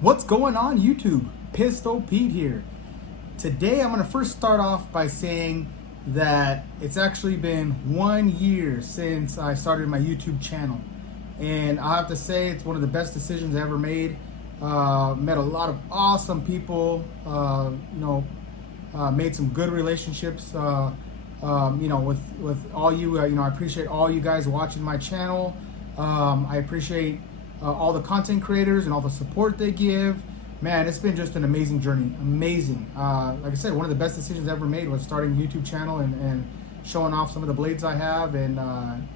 What's going on YouTube? Pistol Pete here. Today I'm going to first start off by saying that it's actually been 1 year since I started my YouTube channel. And I have to say it's one of the best decisions I ever made. Met a lot of awesome people, made some good relationships, with all you, I appreciate all you guys watching my channel. I appreciate all the content creators and all the support they give. Man, it's been just an amazing journey. Amazing. Like I said, one of the best decisions I ever made was starting a YouTube channel and showing off some of the blades I have and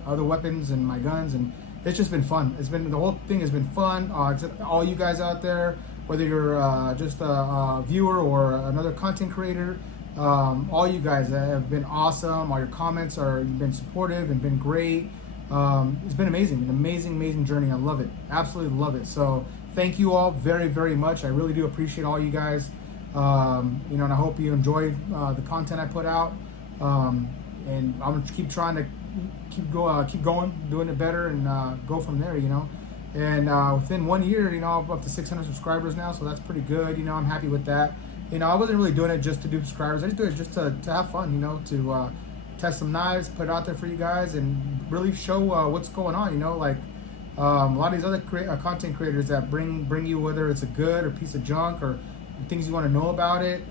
other weapons and my guns, and it's just been fun. The whole thing has been fun. All you guys out there, whether you're just a viewer or another content creator, all you guys have been awesome. All your comments have been supportive and been great. It's been amazing, an amazing journey. I love it, absolutely love it. So thank you all very, very much. I really do appreciate all you guys. And I hope you enjoy the content I put out. And I'm gonna keep trying to keep going, doing it better, and go from there. And within 1 year, I'm up to 600 subscribers now, so that's pretty good. I'm happy with that. I wasn't really doing it just to do subscribers. I just do it just to have fun. To test some knives, put it out there for you guys, and really show what's going on. A lot of these other content creators that bring you, whether it's a good or piece of junk or things you want to know about it,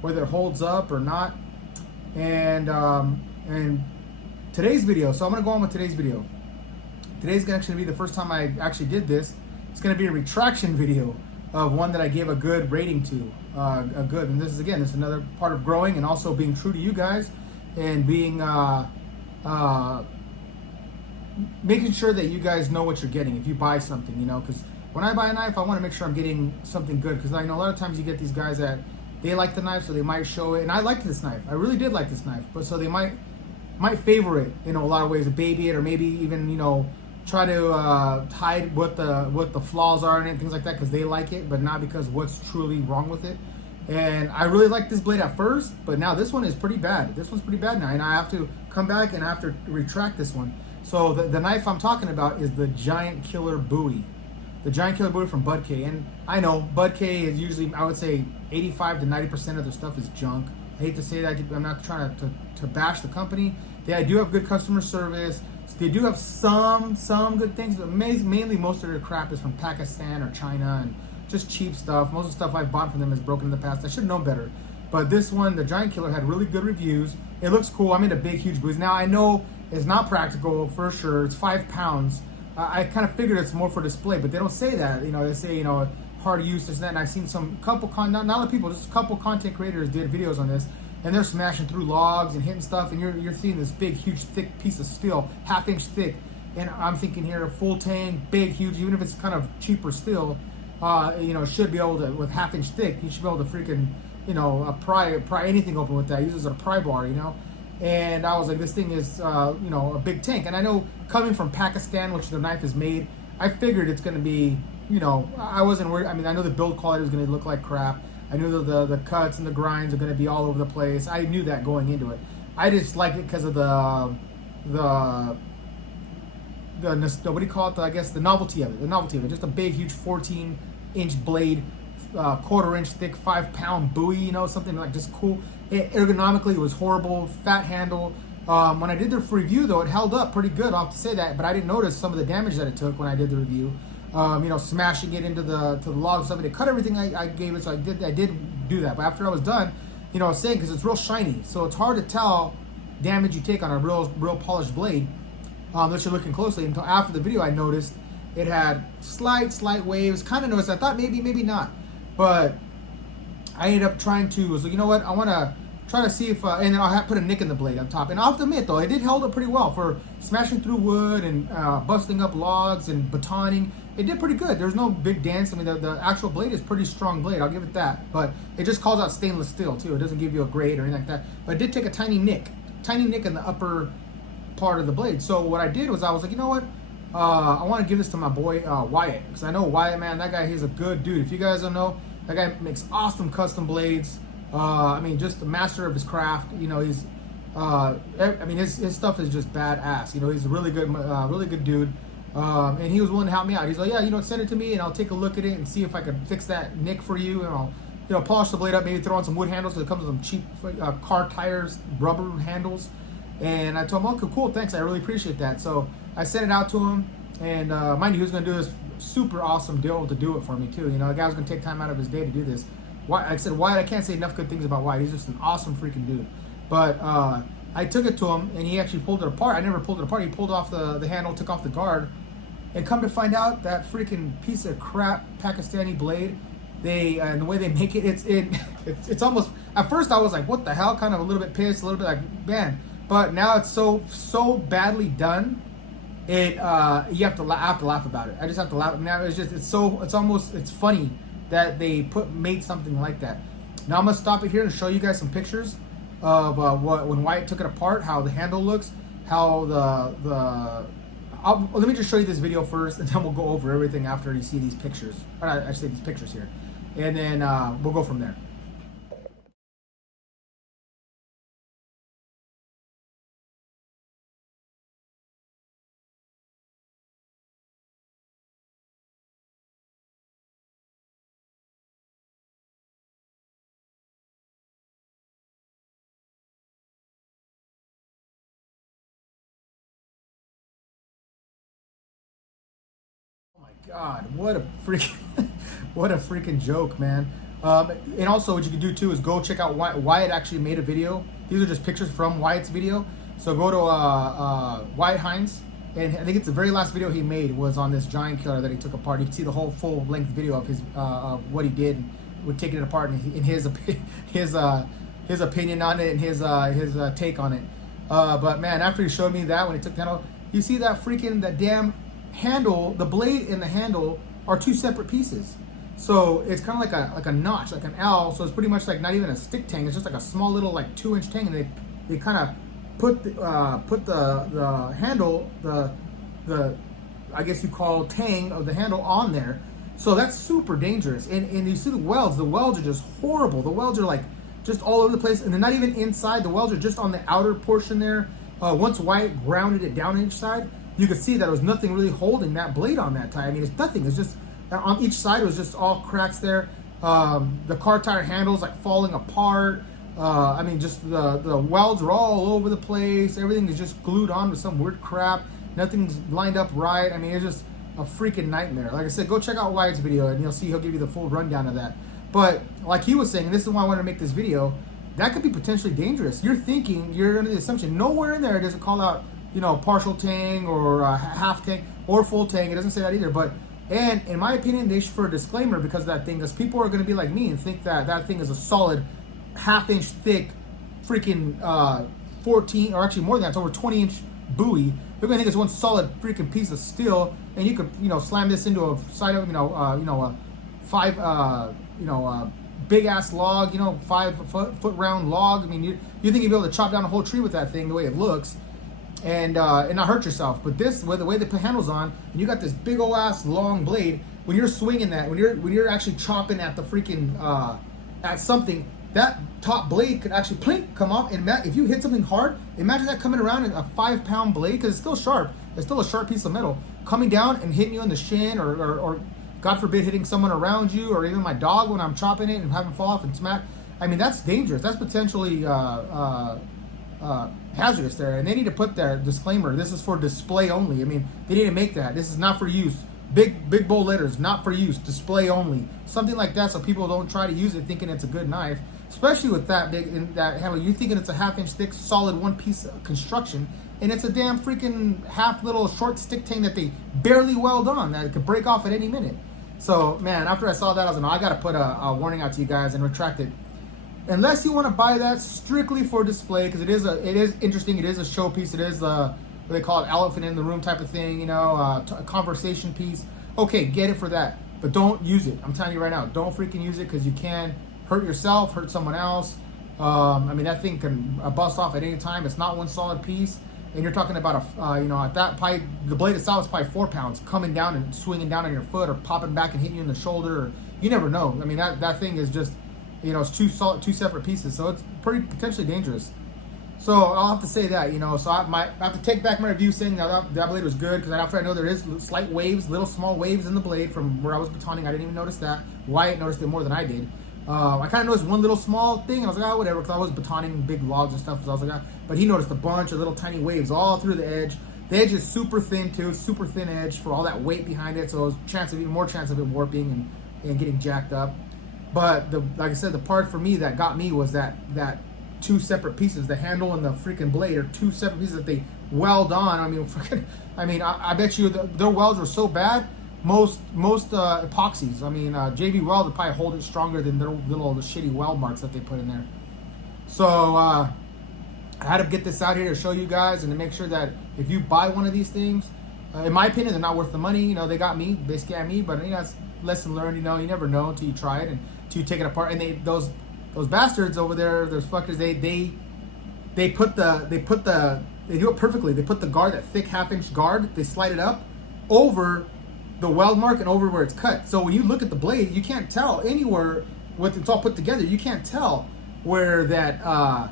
whether it holds up or not. And today's video, so I'm gonna go on with today's video. Today's gonna actually be the first time I actually did this. It's gonna be a retraction video of one that I gave a good rating to, and this is another part of growing and also being true to you guys, and being making sure that you guys know what you're getting if you buy something, because when I buy a knife, I want to make sure I'm getting something good, because I know a lot of times you get these guys that they like the knife, so they might show it, and I liked this knife, I really did like this knife, but so they might favor it a lot of ways, baby it, or maybe even try to hide what the flaws are in it, things like that, because they like it, but not because what's truly wrong with it. And I really liked this blade at first, but now this one is pretty bad. This one's pretty bad now, and I have to come back and I have to retract this one. So the knife I'm talking about is the Giant Killer Bowie. The Giant Killer Bowie from Bud K. And I know Bud K is usually, I would say 85 to 90% of their stuff is junk. I hate to say that, I'm not trying to bash the company. They do have good customer service. They do have some good things, but mainly most of their crap is from Pakistan or China and just cheap stuff. Most of the stuff I've bought from them is broken in the past. I should have known better. But this one, the Giant Killer, had really good reviews. It looks cool. I'm into big, huge boots. Now, I know it's not practical for sure. It's 5 pounds. I kind of figured it's more for display, but they don't say that. They say, hard use, this and that. And I've seen not a lot of people, just a couple content creators did videos on this, and they're smashing through logs and hitting stuff, and you're seeing this big, huge, thick piece of steel, 1/2 inch thick. And I'm thinking here, full tang, big, huge, even if it's kind of cheaper steel, should be able to, with 1/2 inch thick, you should be able to freaking, pry anything open with that. It uses a pry bar, And I was like, this thing is, a big tank. And I know coming from Pakistan, which the knife is made, I figured it's going to be, I wasn't worried. I mean, I know the build quality was going to look like crap. I knew the cuts and the grinds are going to be all over the place. I knew that going into it. I just like it because of the what do you call it? I guess the novelty of it. Just a big, huge 14-inch blade, 1/4 inch thick, 5 pound Bowie. Something like just cool. Ergonomically, it was horrible. Fat handle. When I did the review, though, it held up pretty good. I'll have to say that, but I didn't notice some of the damage that it took when I did the review. Smashing it into the logs, something to cut everything I gave it. So I did do that. But after I was done, I was saying, because it's real shiny, so it's hard to tell damage you take on a real polished blade, unless you're looking closely. Until after the video, I noticed it had slight waves. Kind of noticed. I thought maybe not, but I ended up trying to. So you know what? I want to try to see if, and then I'll put a nick in the blade on top. And I'll have to admit, though, it did hold up pretty well for smashing through wood and busting up logs and batoning. It did pretty good. There's no big dents. I mean, the actual blade is pretty strong blade. I'll give it that. But it just calls out stainless steel, too. It doesn't give you a grade or anything like that. But it did take a tiny nick in the upper part of the blade. So what I did was I was like, you know what? I want to give this to my boy Wyatt, because I know Wyatt, man. That guy, he's a good dude. If you guys don't know, that guy makes awesome custom blades. Just the master of his craft. He's, his stuff is just badass. He's a really good dude. And he was willing to help me out. He's like, yeah, send it to me and I'll take a look at it and see if I can fix that nick for you. And I'll, polish the blade up, maybe throw on some wood handles. So it comes with some cheap car tires, rubber handles. And I told him, okay, cool, thanks. I really appreciate that. So I sent it out to him. And mind you, he was going to do this super awesome deal to do it for me too. The guy was going to take time out of his day to do this. Wyatt, I said, Wyatt, I can't say enough good things about Wyatt. He's just an awesome freaking dude. But I took it to him, and he actually pulled it apart. I never pulled it apart. He pulled off the handle, took off the guard, and come to find out, that freaking piece of crap Pakistani blade, and the way they make it, it's almost, at first I was like, what the hell? Kind of a little bit pissed, a little bit like, man. But now it's so badly done. You have to laugh about it. I just have to laugh. Now it's funny that they made something like that. Now I'm gonna stop it here and show you guys some pictures of when Wyatt took it apart, how the handle looks, how let me just show you this video first, and then we'll go over everything after you see these pictures. I say these pictures here, and then we'll go from there. God, what a freaking joke, man. And also what you can do too is go check out Wyatt actually made a video. These are just pictures from Wyatt's video. So go to Wyatt Hines, and I think it's the very last video he made was on this giant killer that he took apart. You can see the whole full length video of his what he did with taking it apart, and his opinion on it and his take on it. But man, after he showed me that when he took that out, you see that damn handle, the blade and the handle are two separate pieces. So it's kind of like a notch, like an L. So it's pretty much like not even a stick tang. It's just like a small little like 2-inch tang, and they kind of put the handle, the I guess you call tang of the handle on there. So that's super dangerous. And you see the welds are just horrible. The welds are like just all over the place, and they're not even inside. The welds are just on the outer portion there. Once Wyatt grounded it down each side, you could see that there was nothing really holding that blade on that tie. I mean, it's nothing. It's just on each side, it was just all cracks there. The car tire handles like falling apart. I mean, just the welds are all over the place. Everything is just glued on with some weird crap. Nothing's lined up right. I mean, it's just a freaking nightmare. Like I said, go check out Wyatt's video, and you'll see he'll give you the full rundown of that. But like he was saying, and this is why I wanted to make this video, that could be potentially dangerous. You're under the assumption, nowhere in there does it call out, partial tang or half tang or full tang. It doesn't say that either. But, and in my opinion, they should, for a disclaimer, because of that thing, because people are going to be like me and think that thing is a solid half-inch thick freaking 14, or actually more than that, it's over 20-inch Bowie. They're going to think it's one solid freaking piece of steel, and you could, slam this into a side of, a big ass log, 5 foot round log. I mean, you think you'd be able to chop down a whole tree with that thing the way it looks, and not hurt yourself. But this, with the way they put handles on, and you got this big old ass long blade, when you're swinging that, when you're actually chopping at the freaking at something, that top blade could actually plink come off. And if you hit something hard, imagine that coming around in a 5-pound blade, because it's still sharp. It's still a sharp piece of metal coming down and hitting you in the shin, or God forbid hitting someone around you, or even my dog when I'm chopping it and having it fall off and smack. I mean, that's dangerous. That's potentially hazardous there. And they need to put their disclaimer, this is for display only. I mean, they need to make that. This is not for use. Big bold letters, not for use, display only. Something like that, so people don't try to use it thinking it's a good knife. Especially with that big, in that handle, you're thinking it's a half-inch thick, solid one piece of construction, and it's a damn freaking half little short stick tang that they barely weld on that it could break off at any minute. So, man, after I saw that, I was like, no, I got to put a warning out to you guys and retract it. Unless you want to buy that strictly for display, because it is interesting, it is a showpiece, it is what they call it, elephant in the room type of thing, a conversation piece. Okay, get it for that, but don't use it. I'm telling you right now, don't freaking use it, because you can hurt yourself, hurt someone else. I mean, that thing can bust off at any time. It's not one solid piece. And you're talking about at that pipe, the blade itself is probably 4 pounds coming down and swinging down on your foot, or popping back and hitting you in the shoulder. Or, you never know. I mean, that thing is just, it's two separate pieces. So it's pretty potentially dangerous. So I'll have to say that, you know, so I have to take back my review saying that blade was good, because after I know there is slight waves, little small waves in the blade from where I was batoning. I didn't even notice that. Wyatt noticed it more than I did. I kind of noticed one little small thing, and I was like, oh, whatever, because I was batoning big logs and stuff, so I was like, oh. But he noticed a bunch of little tiny waves all through the edge. The edge is super thin too, super thin edge for all that weight behind it, so there's even more chance of it warping and getting jacked up. But like I said, the part for me that got me was that two separate pieces, the handle and the freaking blade are two separate pieces that they weld on. I mean, I bet you their welds were so bad. Most epoxies, I mean, JB Weld would probably hold it stronger than their little shitty weld marks that they put in there. So I had to get this out here to show you guys and to make sure that if you buy one of these things, in my opinion, they're not worth the money. You know, they got me, they scammed me, but you know, that's lesson learned. You know, you never know until you try it and until you take it apart. And those bastards over there, those fuckers, they do it perfectly. They put the guard, that thick 1/2-inch guard, they slide it up over the weld mark and over where it's cut. So when you look at the blade, you can't tell anywhere with it's all put together. You can't tell where that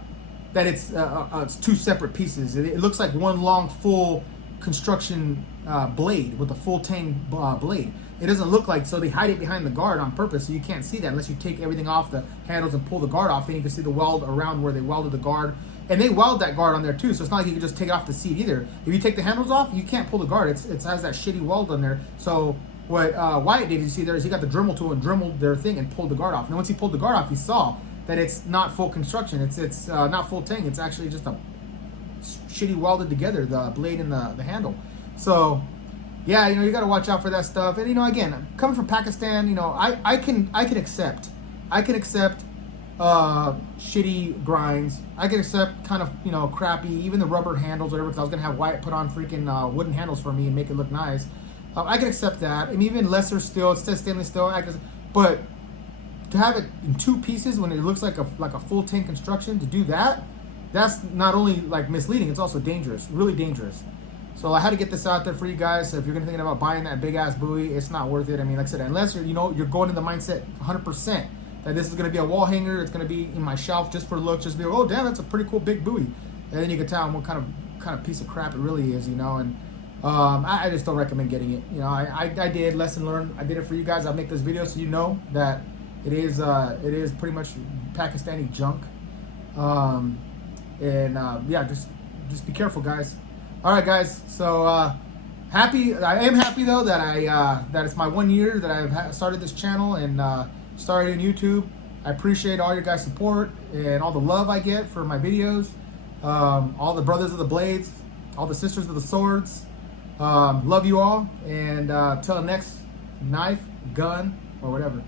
it's two separate pieces. It looks like one long full construction blade with a full tang blade. It doesn't look like, so they hide it behind the guard on purpose, so you can't see that unless you take everything off the handles and pull the guard off. Then you can see the weld around where they welded the guard. And they weld that guard on there too, so it's not like you can just take it off the seat either. If you take the handles off, you can't pull the guard. It has that shitty weld on there. So what Wyatt did, you see there, is he got the Dremel tool and dremeled their thing and pulled the guard off. And once he pulled the guard off, he saw that it's not full construction. It's not full tang. It's actually just a shitty welded together, the blade and the handle. So yeah, you know, you got to watch out for that stuff. And you know, again, coming from Pakistan, you know, I can accept shitty grinds. I can accept kind of, you know, crappy, even the rubber handles, whatever, because I was gonna have Wyatt put on freaking wooden handles for me and make it look nice. I can accept that, and even lesser steel. It says stainless steel. But to have it in two pieces when it looks like a full tank construction, to do that, that's not only like misleading, it's also dangerous, really dangerous. So I had to get this out there for you guys. So if you're gonna thinking about buying that big ass Bowie, it's not worth it. I mean, like I said, unless you're going in the mindset 100% that this is gonna be a wall hanger, it's gonna be in my shelf just for looks, just be, oh damn, that's a pretty cool big Bowie, and then you can tell what kind of piece of crap it really is, you know. And I just don't recommend getting it. You know, I did, lesson learned. I did it for you guys. I'll make this video so you know that it is pretty much Pakistani junk. Yeah, just be careful, guys. All right, guys. So I am happy though that that it's my 1 year that I've started this channel and started on YouTube. I appreciate all your guys' support and all the love I get for my videos. All the brothers of the blades, all the sisters of the swords. Love you all, and till next knife, gun, or whatever.